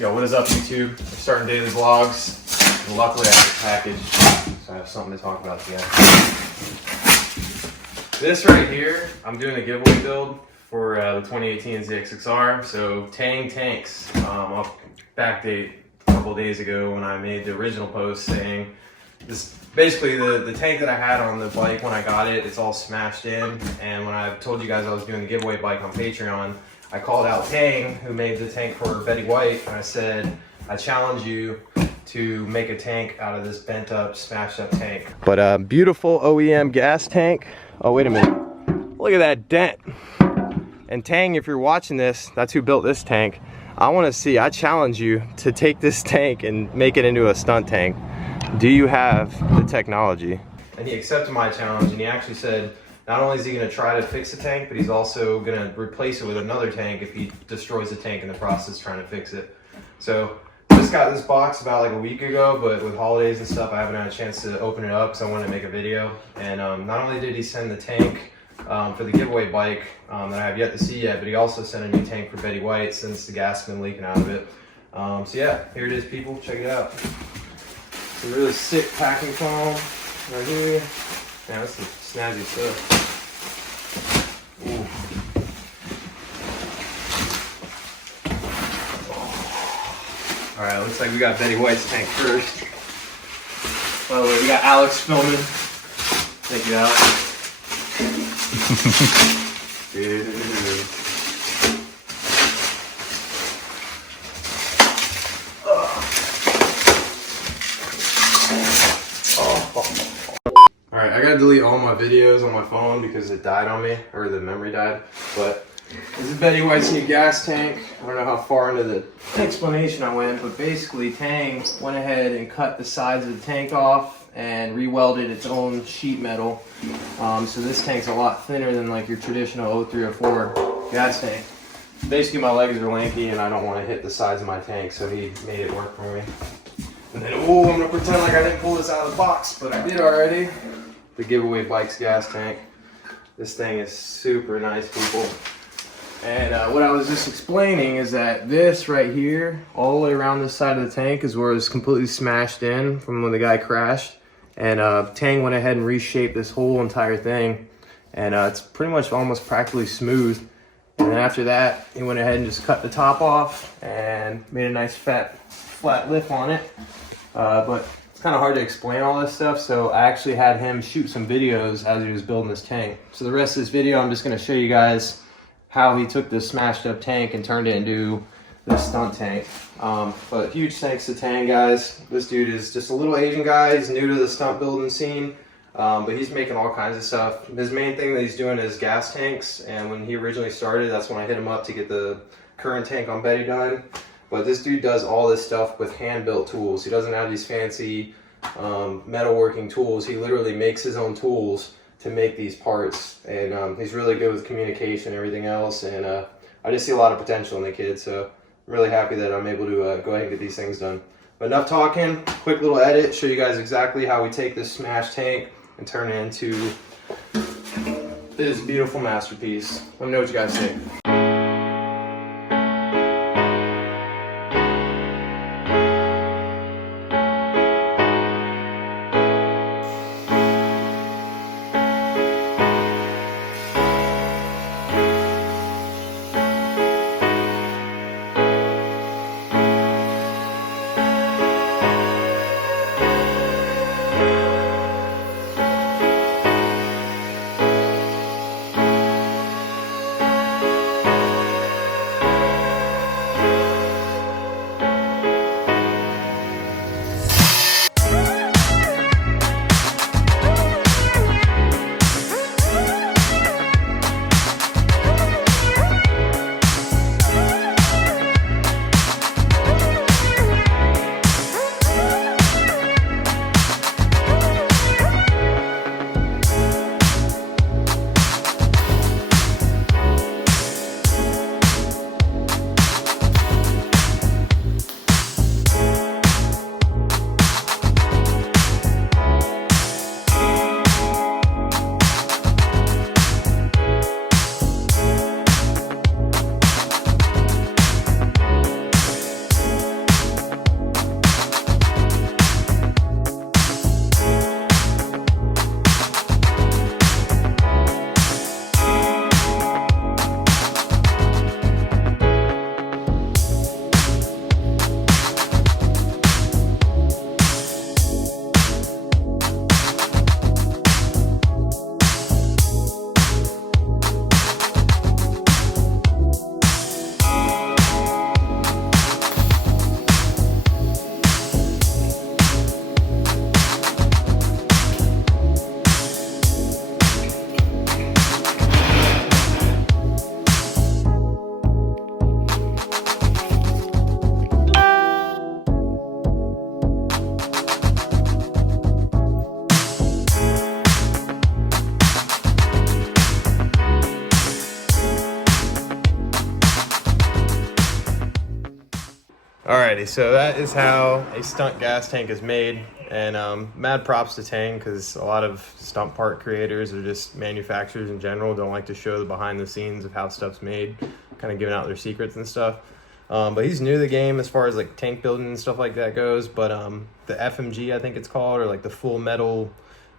Yo, what is up, YouTube? We're starting daily vlogs. And luckily, I have a package, so I have something to talk about again. This right here, I'm doing a giveaway build for the 2018 ZX6R. So Tang tanks. I'll backdate a couple days ago when I made the original post saying this. Basically, the tank that I had on the bike when I got it, it's all smashed in. And when I told you guys I was doing the giveaway bike on Patreon, I called out Tang, who made the tank for Betty White, and I said, I challenge you to make a tank out of this bent up, smashed up tank. But a beautiful OEM gas tank. Oh, wait a minute. Look at that dent. And Tang, if you're watching this, that's who built this tank. I challenge you to take this tank and make it into a stunt tank. Do you have the technology? And he accepted my challenge, and he actually said, not only is he going to try to fix the tank, but he's also going to replace it with another tank if he destroys the tank in the process trying to fix it. So just got this box about like a week ago, but with holidays and stuff, I haven't had a chance to open it up, so I wanted to make a video. And not only did he send the tank for the giveaway bike that I have yet to see yet, but he also sent a new tank for Betty White since the gas has been leaking out of it. So yeah, here it is, people. Check it out. Some really sick packing foam right here. Man, that's some snazzy stuff. Ooh. All right, looks like we got Betty White's tank first. By the way, we got Alex filming. Thank you, Alex. Alright, I gotta delete all my videos on my phone because it died on me, or the memory died. But this is Betty White's new gas tank. I don't know how far into the explanation I went, but basically Tang went ahead and cut the sides of the tank off and re-welded its own sheet metal. So this tank's a lot thinner than like your traditional 0304 gas tank. Basically my legs are lanky and I don't want to hit the sides of my tank, so he made it work for me. And then, oh, I'm gonna pretend like I didn't pull this out of the box, but I did already. The giveaway bike's gas tank. This thing is super nice, people. And what I was just explaining is that this right here, all the way around this side of the tank, is where it was completely smashed in from when the guy crashed. And Tang went ahead and reshaped this whole entire thing, and it's pretty much almost practically smooth. And then after that, he went ahead and just cut the top off and made a nice fat flat lip on it. But it's kind of hard to explain all this stuff, so I actually had him shoot some videos as he was building this tank. So the rest of this video, I'm just going to show you guys how he took this smashed up tank and turned it into this stunt tank. But huge thanks to Tang, guys. This dude is just a little Asian guy. He's new to the stunt building scene, but he's making all kinds of stuff. His main thing that he's doing is gas tanks, and when he originally started, that's when I hit him up to get the current tank on Betty done. But this dude does all this stuff with hand-built tools. He doesn't have these fancy metalworking tools. He literally makes his own tools to make these parts. And he's really good with communication and everything else. And I just see a lot of potential in the kid. So I'm really happy that I'm able to go ahead and get these things done. But enough talking. Quick little edit. Show you guys exactly how we take this smashed tank and turn it into this beautiful masterpiece. Let me know what you guys think. Alrighty, so that is how a stunt gas tank is made, and mad props to Tang, because a lot of stunt part creators or just manufacturers in general don't like to show the behind the scenes of how stuff's made, kind of giving out their secrets and stuff. But he's new to the game as far as like tank building and stuff like that goes. But the FMG, I think it's called, or like the full metal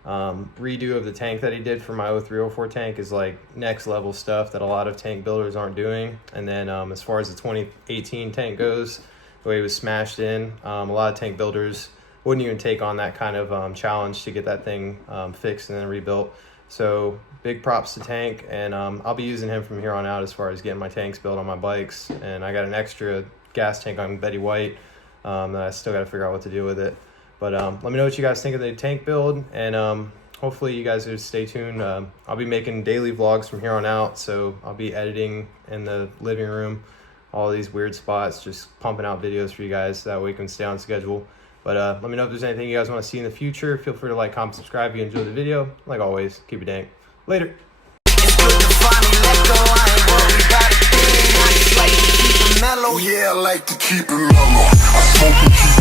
redo of the tank that he did for my 0304 tank is like next level stuff that a lot of tank builders aren't doing. And then as far as the 2018 tank goes, the way it was smashed in, a lot of tank builders wouldn't even take on that kind of challenge to get that thing fixed and then rebuilt. So big props to Tank, and I'll be using him from here on out as far as getting my tanks built on my bikes. And I got an extra gas tank on Betty White that I still got to figure out what to do with it. But let me know what you guys think of the tank build, and hopefully you guys just stay tuned. I'll be making daily vlogs from here on out, so I'll be editing in the living room, all these weird spots, just pumping out videos for you guys, that way we can stay on schedule. But let me know if there's anything you guys want to see in the future. Feel free to like, comment, subscribe if you enjoyed the video. Like always, keep it dank. Later. Yeah, I like to keep it mellow. I smoke and keep